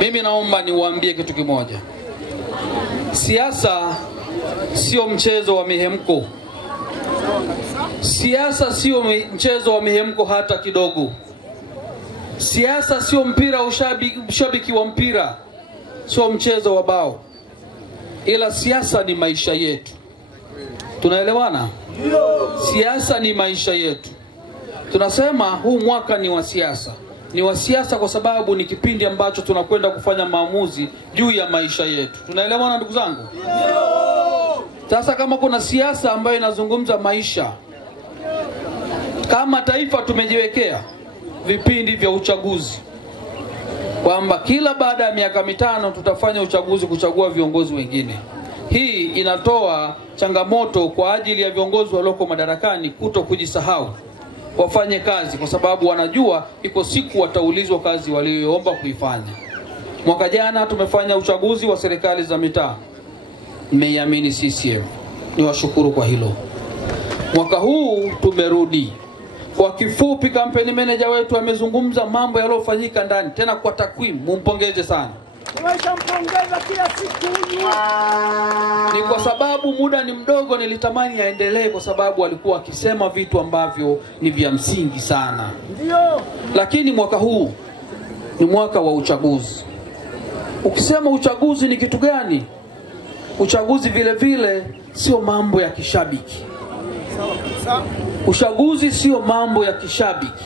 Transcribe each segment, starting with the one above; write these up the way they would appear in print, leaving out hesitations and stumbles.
Mimi naomba niwaambie kitu kimoja. Siasa sio mchezo wa mihemko. Siasa sio mchezo wa mihemko hata kidogo. Siasa sio mpira, ushabiki wa mpira. Sio mchezo wa bao. Ila siasa ni maisha yetu. Tunaelewana? Siasa ni maisha yetu. Tunasema huu mwaka ni wa siasa. Ni wa siasa kwa sababu ni kipindi ambacho tunakwenda kufanya maamuzi juu ya maisha yetu. Tunaelewana ndugu zangu? Sasa kama kuna siasa ambayo inazungumza maisha, kama taifa tumejiwekea vipindi vya uchaguzi, kwamba kila baada ya miaka 5 tutafanya uchaguzi kuchagua viongozi wengine. Hii inatoa changamoto kwa ajili ya viongozi walioko madarakani kuto kujisahau, wafanye kazi, kwa sababu wanajua iko siku wataulizwa kazi walioomba kuifanya. Mwaka jana tumefanya uchaguzi wa serikali za mitaa. Mmeiamini CCM. Niwashukuru kwa hilo. Mwaka huu tumerudi. Kwa kifupi, kampeni manager wetu amezungumza mambo yaliyofanyika ndani, tena kwa takwimu. Mumpongeze sana. Tumeshampongeza kila siku huyu. Ni kwa sababu muda ni mdogo, nilitamani aendelee kwa sababu alikuwa akisema vitu ambavyo ni vya msingi sana. Ndio. Lakini mwaka huu ni mwaka wa uchaguzi. Ukisema uchaguzi ni kitu gani? Uchaguzi vile vile sio mambo ya kishabiki. Uchaguzi sio mambo ya kishabiki.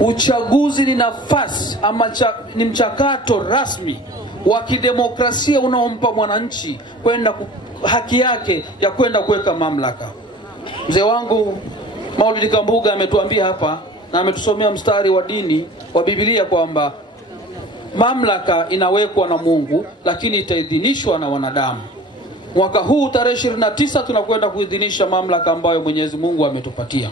Uchaguzi ni nafasi ama ni mchakato rasmi wa kidemokrasia unaompa mwananchi kwenda haki yake ya kwenda kuweka mamlaka. Mzee wangu Maulid Kambuga ametuambia hapa na ametusomea mstari wa dini wa Biblia kwamba mamlaka inawekwa na Mungu lakini itaidhinishwa na wanadamu. Mwaka huu tarehe 29 tunakwenda kuidhinisha mamlaka ambayo Mwenyezi Mungu ametupatia.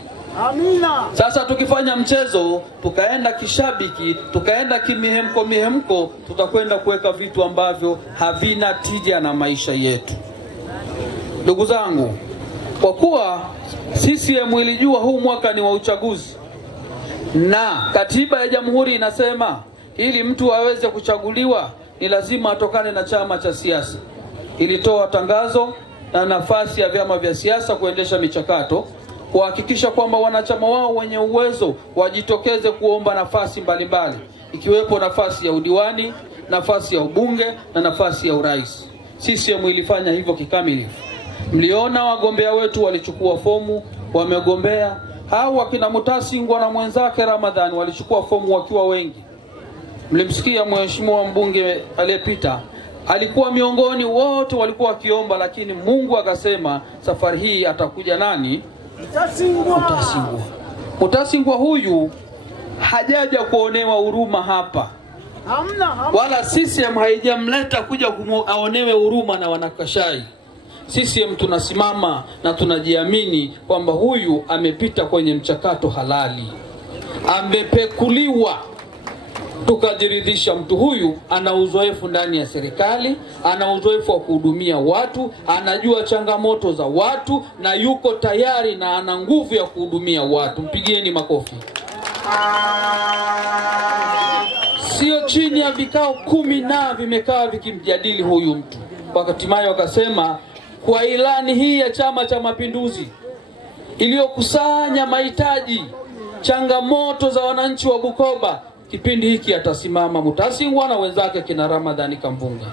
Amina. Sasa tukifanya mchezo, tukaenda kishabiki, tukaenda kimihemko, tutakwenda kuweka vitu ambavyo havina tija na maisha yetu. Ndugu zangu, kwa kuwa CCM ilijua huu mwaka ni wa uchaguzi, na katiba ya Jamhuri inasema ili mtu aweze kuchaguliwa ni lazima atokane na chama cha siasa. Ilitoa tangazo na nafasi ya vyama vya siasa kuendesha michakato, kuhakikisha kwamba wanachama wao wenye uwezo wajitokeze kuomba nafasi mbalimbali, ikiwepo nafasi ya udiwani, nafasi ya ubunge na nafasi ya urais. CCM ilifanya hivyo kikamilifu. Mliona wagombea wetu walichukua fomu, wamegombea. Hao wakina Mutasingwa na mwenzake Ramadhani walichukua fomu wakiwa wengi. Mlimsikia mheshimiwa mbunge aliyepita, alikuwa miongoni wote walikuwa wakiomba, lakini Mungu akasema safari hii atakuja nani? Mutasingwa huyu hajaja kuonewa huruma hapa. Hamna. Wala CCM haijamleta kuja kuonewe huruma na wanakashai. CCM tunasimama na tunajiamini kwamba huyu amepita kwenye mchakato halali. Amepekuliwa. Tukajiridhisha mtu huyu ana uzoefu ndani ya serikali, ana uzoefu wa kuhudumia watu, anajua changamoto za watu na yuko tayari na ana nguvu ya kuhudumia watu. Mpigieni makofi. Sio chini ya vikao 10 na vimekaa vikimjadili huyu mtu. Hatimaye wakasema kwa ilani hii ya Chama cha Mapinduzi iliyokusanya mahitaji, changamoto za wananchi wa Bukoba, kipindi hiki atasimama Mutasingwa na wenzake kina Ramadhani Kambunga.